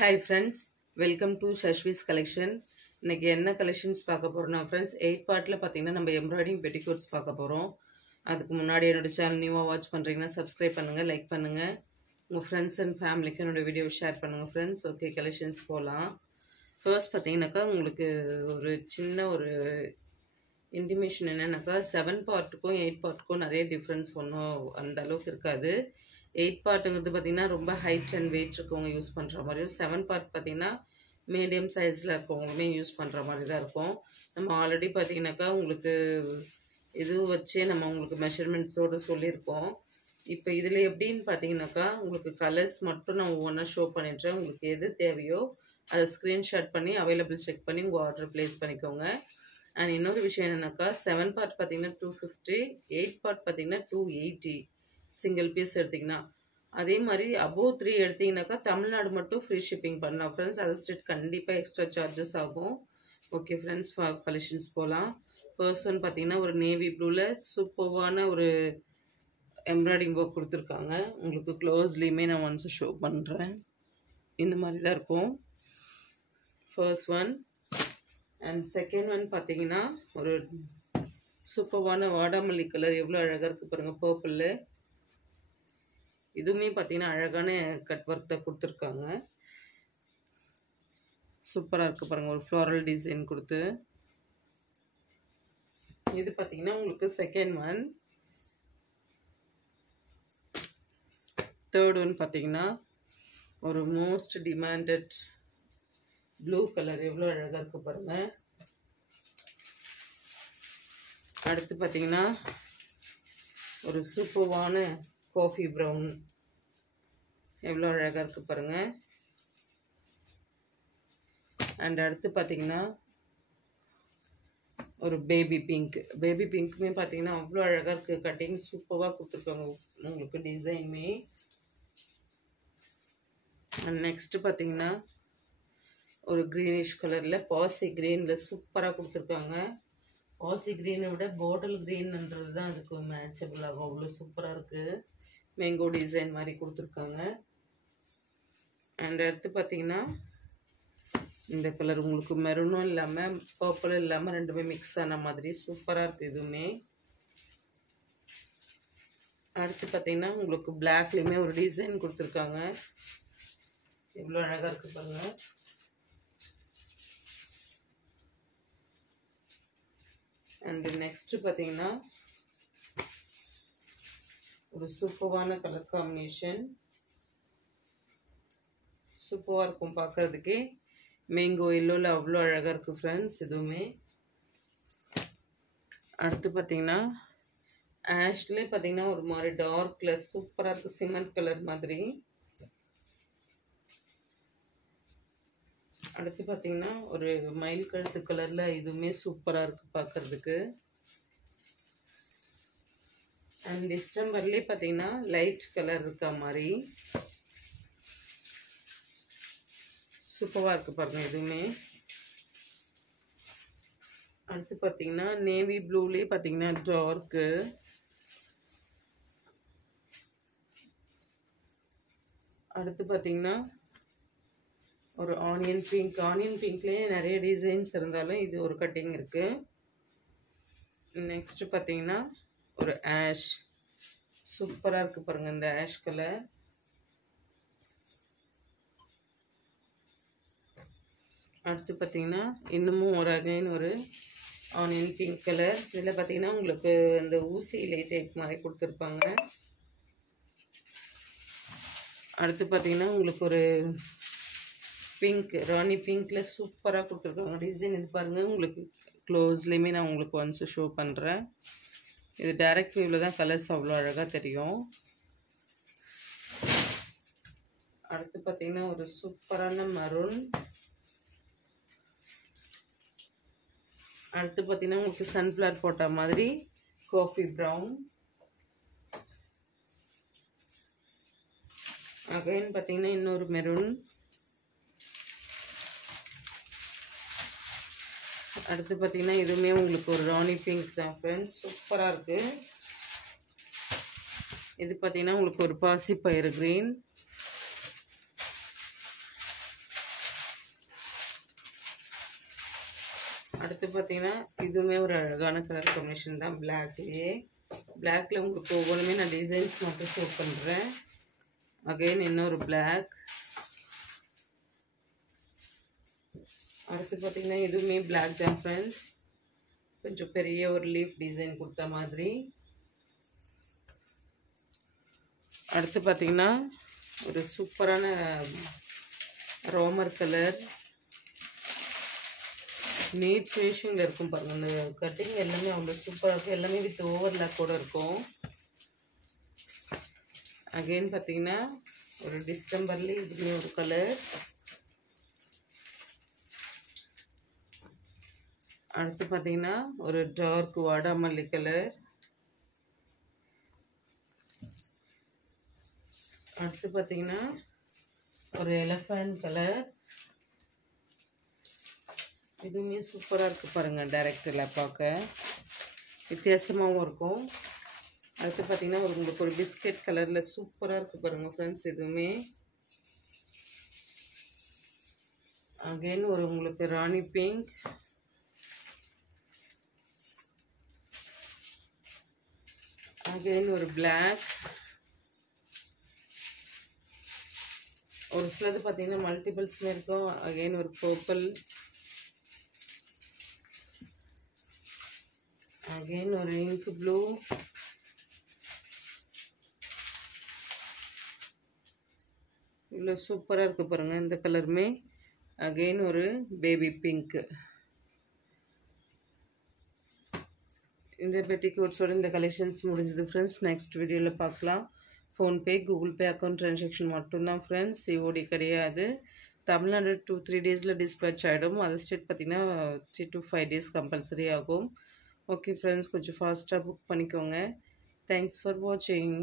Hi friends, welcome to Shashvi's collection. இன்னைக்கு என்ன collections பார்க்க போறோம்னா ஃப்ரெண்ட்ஸ் 8 பார்ட்ல பார்த்தீங்கன்னா நம்ம எம்ப்ராய்டிங் பெட்டிகோட்ஸ் பார்க்க போறோம். அதுக்கு முன்னாடி என்னோட சேனல் நியூவா வாட்ச் பண்றீங்கன்னா சப்ஸ்கிரைப் பண்ணுங்க, லைக் பண்ணுங்க. உங்க ஃப்ரெண்ட்ஸ் அண்ட் ஃபேமிலிக்கு என்னோட வீடியோ ஷேர் பண்ணுங்க ஃப்ரெண்ட்ஸ். ஓகே, கலெக்ஷன்ஸ் போலாம். ஃபர்ஸ்ட் பார்த்தீங்கன்னாக்கா உங்களுக்கு ஒரு சின்ன ஒரு இன்டிமேஷன் என்னன்னாக்கா 7 பார்ட்டுக்கும் 8 பார்ட்டுக்கும் நிறைய டிஃப்ரென்ஸ் ஒன்றும் அந்த அளவுக்கு இருக்காது. 8 பார்ட்டுங்கிறது பார்த்தீங்கன்னா ரொம்ப ஹைட் அண்ட் வெயிட் இருக்கவங்க யூஸ் பண்ணுற மாதிரியும், 7 பார்ட் பார்த்தீங்கன்னா மீடியம் சைஸில் இருக்கவங்களுமே யூஸ் பண்ணுற மாதிரி தான் இருக்கும். நம்ம ஆல்ரெடி பார்த்தீங்கன்னாக்கா உங்களுக்கு இது வச்சே நம்ம உங்களுக்கு மெஷர்மெண்ட்ஸோடு சொல்லியிருக்கோம். இப்போ இதில் எப்படின்னு பார்த்தீங்கன்னாக்கா உங்களுக்கு கலர்ஸ் மட்டும் நான் ஒவ்வொன்றா ஷோ பண்ணிடுறேன். உங்களுக்கு எது தேவையோ அதை ஸ்க்ரீன்ஷாட் பண்ணி அவைலபிள் செக் பண்ணி உங்கள் ஆர்டர் ப்ளேஸ் பண்ணிக்கோங்க. அண்ட் இன்னொரு விஷயம் என்னென்னாக்கா 7 பார்ட் பார்த்தீங்கன்னா 250, 8 பார்ட் பார்த்தீங்கன்னா 280 சிங்கிள் பீஸ் எடுத்திங்கன்னா. அதே மாதிரி அபோவ் 3 எடுத்திங்கனாக்கா தமிழ்நாடு மட்டும் ஃப்ரீ ஷிப்பிங் பண்ணலாம் ஃப்ரெண்ட்ஸ். அதர் ஸ்டேட் கண்டிப்பாக எக்ஸ்ட்ரா சார்ஜஸ் ஆகும். ஓகே ஃப்ரெண்ட்ஸ், கலெக்ஷன்ஸ் போகலாம். ஃபர்ஸ்ட் ஒன் பார்த்தீங்கன்னா ஒரு நேவி ப்ளூவில் சூப்பர்வான ஒரு எம்ப்ராய்டிங் ஒர்க் கொடுத்துருக்காங்க. உங்களுக்கு க்ளோஸ்லேயுமே நான் ஒன்ஸ் ஷோ பண்ணுறேன். இந்த மாதிரி தான் இருக்கும் first one. And second one பார்த்தீங்கன்னா ஒரு சூப்பர்வான வாடாமல்லி கலர் எவ்வளோ அழகாக இருக்குது பாருங்கள், பர்பிளில். இதுவுமே பார்த்தீங்கன்னா அழகான கட் ஒர்க் தான் கொடுத்துருக்காங்க. சூப்பராக இருக்குது பாருங்கள், ஒரு ஃப்ளாரல் டிசைன் கொடுத்து. இது பார்த்தீங்கன்னா உங்களுக்கு செகண்ட் ஒன். தேர்ட் ஒன் பார்த்தீங்கன்னா ஒரு மோஸ்ட் டிமாண்டட் ப்ளூ கலர் எவ்வளோ அழகாக இருக்குது பாருங்கள். அடுத்து பார்த்தீங்கன்னா ஒரு சூப்பர்வான காஃபி ப்ரௌன் எவ்வளோ அழகாக இருக்குது பாருங்கள். அண்ட் அடுத்து பார்த்தீங்கன்னா ஒரு பேபி பிங்க். பேபி பிங்க்குமே பார்த்தீங்கன்னா அவ்வளோ அழகாக இருக்குது. கட்டிங் சூப்பராக கொடுத்துருக்காங்க உங்களுக்கு டிசைனுமே. அண்ட் நெக்ஸ்ட்டு பார்த்தீங்கன்னா ஒரு க்ரீனிஷ் கலரில் பாசி க்ரீனில் சூப்பராக கொடுத்துருக்காங்க. பாசி க்ரீனை விட பாட்டில் க்ரீன்ன்றது தான் அதுக்கு மேட்சபிள் ஆகும். அவ்வளோ சூப்பராக இருக்குது. மேங்கோ டிசைன் மாதிரி கொடுத்துருக்காங்க. அண்ட் அடுத்து பார்த்தீங்கன்னா இந்த கலர் உங்களுக்கு மெரூனும் இல்லாமல் பர்பிளும் இல்லாமல் ரெண்டுமே மிக்ஸ் ஆன மாதிரி சூப்பராக இருக்குது இதுவுமே. அடுத்து பார்த்தீங்கன்னா உங்களுக்கு பிளாக்லேயுமே ஒரு டிசைன் கொடுத்துருக்காங்க. எவ்வளோ அழகாக இருக்குது பாருங்கள். அண்டு நெக்ஸ்ட்டு பார்த்தீங்கன்னா ஒரு சூப்பரான கலர் காம்பினேஷன், சூப்பராக இருக்கும் பார்க்குறதுக்கே. மேங்கோ எல்லோவில் அவ்வளோ அழகாக இருக்குது ஃப்ரெண்ட்ஸ் இதுவுமே. அடுத்து பார்த்தீங்கன்னா ஆஷ்லேயே பார்த்தீங்கன்னா ஒரு மாதிரி டார்க்கில் சூப்பராக இருக்குது, சிமெண்ட் கலர் மாதிரி. அடுத்து பார்த்தீங்கன்னா ஒரு மயில் கழுத்து கலரில் இதுவுமே சூப்பராக இருக்குது பார்க்குறதுக்கு. அண்ட் டிஸ்டம்பர்லேயே பார்த்தீங்கன்னா லைட் கலர் இருக்க மாதிரி சூப்பராக இருக்குது பாருங்கள் இதுவுமே. அடுத்து பார்த்தீங்கன்னா நேவி ப்ளூலேயே பார்த்தீங்கன்னா டார்க்கு. அடுத்து பார்த்தீங்கன்னா ஒரு ஆனியன் பிங்க். ஆனியன் பிங்க்லேயே நிறைய டிசைன்ஸ் இருந்தாலும் இது ஒரு கட்டிங் இருக்குது. நெக்ஸ்ட்டு பார்த்தீங்கன்னா ஒரு ஆஷ் சூப்பராக இருக்குது பாருங்கள் இந்த ஆஷ் கலர். அடுத்து பார்த்தீங்கன்னா இன்னமும் ஒரு அகைன் ஒரு ஆனியன் பிங்க் கலர். இதில் பார்த்தீங்கன்னா உங்களுக்கு இந்த ஊசி இலை டைப் மாதிரி கொடுத்துருப்பாங்க. அடுத்து பார்த்தீங்கன்னா உங்களுக்கு ஒரு பிங்க், ராணி பிங்க்கில் சூப்பராக கொடுத்துருக்காங்க டிசைன். இது பாருங்கள், உங்களுக்கு க்ளோஸ்லேயுமே நான் உங்களுக்கு ஒன்ஸ் ஷோ பண்ணுறேன். இது டைரக்ட் வியூவில் தான் கலர்ஸ் அவ்வளோ அழகாக தெரியும். அடுத்து பார்த்தீங்கன்னா ஒரு சூப்பரான மரூன். அடுத்து பார்த்தீங்கன்னா உங்களுக்கு சன்ஃப்ளவர் போட்ட மாதிரி காஃபி ப்ரௌன். அகைன் பார்த்தீங்கன்னா இன்னொரு மெரூன். அடுத்து பார்த்தீங்கன்னா இதுவுமே உங்களுக்கு ஒரு ராணி பிங்க் தான் ஃப்ரெண்ட்ஸ், சூப்பராக இருக்குது. இது பார்த்தீங்கன்னா உங்களுக்கு ஒரு பாசி பயிறு க்ரீன். அடுத்து பார்த்தீங்கன்னா இதுவுமே ஒரு அழகான கலர் காம்பினேஷன் தான், பிளாக்லேயே. பிளாக்ல உங்களுக்கு ஒவ்வொன்றுமே நான் டிசைன்ஸ் மட்டும் ஷோ பண்ணுறேன். அகைன் இன்னொரு பிளாக். அடுத்து பார்த்தீங்கன்னா இதுவுமே பிளாக் தான் ஃப்ரெண்ட்ஸ், கொஞ்சம் பெரிய ஒரு லீஃப் டிசைன் கொடுத்த மாதிரி. அடுத்து பார்த்தீங்கன்னா ஒரு சூப்பரான ரோமர் கலர், நீட் ஃபினிஷிங்கில் இருக்கும் பாருங்கள். அந்த கட்டிங் எல்லாமே அவ்வளோ சூப்பராக இருக்கும், எல்லாமே வித் ஓவர்லாக் கூட இருக்கும். அகெயின் பார்த்தீங்கன்னா ஒரு டிஸ்டம்பர்லேயே இதுலேயே ஒரு கலர். அடுத்து பார்த்தீங்கன்னா ஒரு டார்க் வாடாமல்லி கலர். அடுத்து பார்த்தீங்கன்னா ஒரு எலஃபண்ட் கலர். இதுவுமே சூப்பராக இருக்குது பாருங்கள், டைரக்டில் பார்க்க வித்தியாசமாகவும் இருக்கும். அடுத்து பார்த்தீங்கன்னா உங்களுக்கு ஒரு பிஸ்கட் கலரில் சூப்பராக இருக்குது பாருங்கள் ஃப்ரெண்ட்ஸ். இதுவுமே அகெயின் ஒரு உங்களுக்கு ராணி பிங்க். அகெயின் ஒரு பிளாக். ஒரு சிலது பார்த்தீங்கன்னா மல்டிபிள்ஸ்மே இருக்கும். அகெயின் ஒரு பர்பிள். அகெயின் ஒரு இங்க் ப்ளூ. இவ்வளோ சூப்பராக இருக்குது பாருங்கள் இந்த கலருமே. அகெயின் ஒரு பேபி பிங்க்கு. இந்த பெட்டிகோட்ஸோட இந்த கலெக்ஷன்ஸ் முடிஞ்சது ஃப்ரெண்ட்ஸ். நெக்ஸ்ட் வீடியோவில் பார்க்கலாம். PhonePe, Google Pay account transaction மட்டும்தான் ஃப்ரெண்ட்ஸ், சிஓடி கிடையாது. தமிழ்நாடு 2-3 டேஸில் டிஸ்பேச் ஆகிடும். அதர் ஸ்டேட் பார்த்திங்கன்னா 3 to 5 days கம்பல்சரி ஆகும். ஓகே ஃப்ரெண்ட்ஸ், கொஞ்சம் ஃபாஸ்ட்டாக புக் பண்ணிக்கோங்க. தேங்க்ஸ் ஃபார் வாட்சிங்.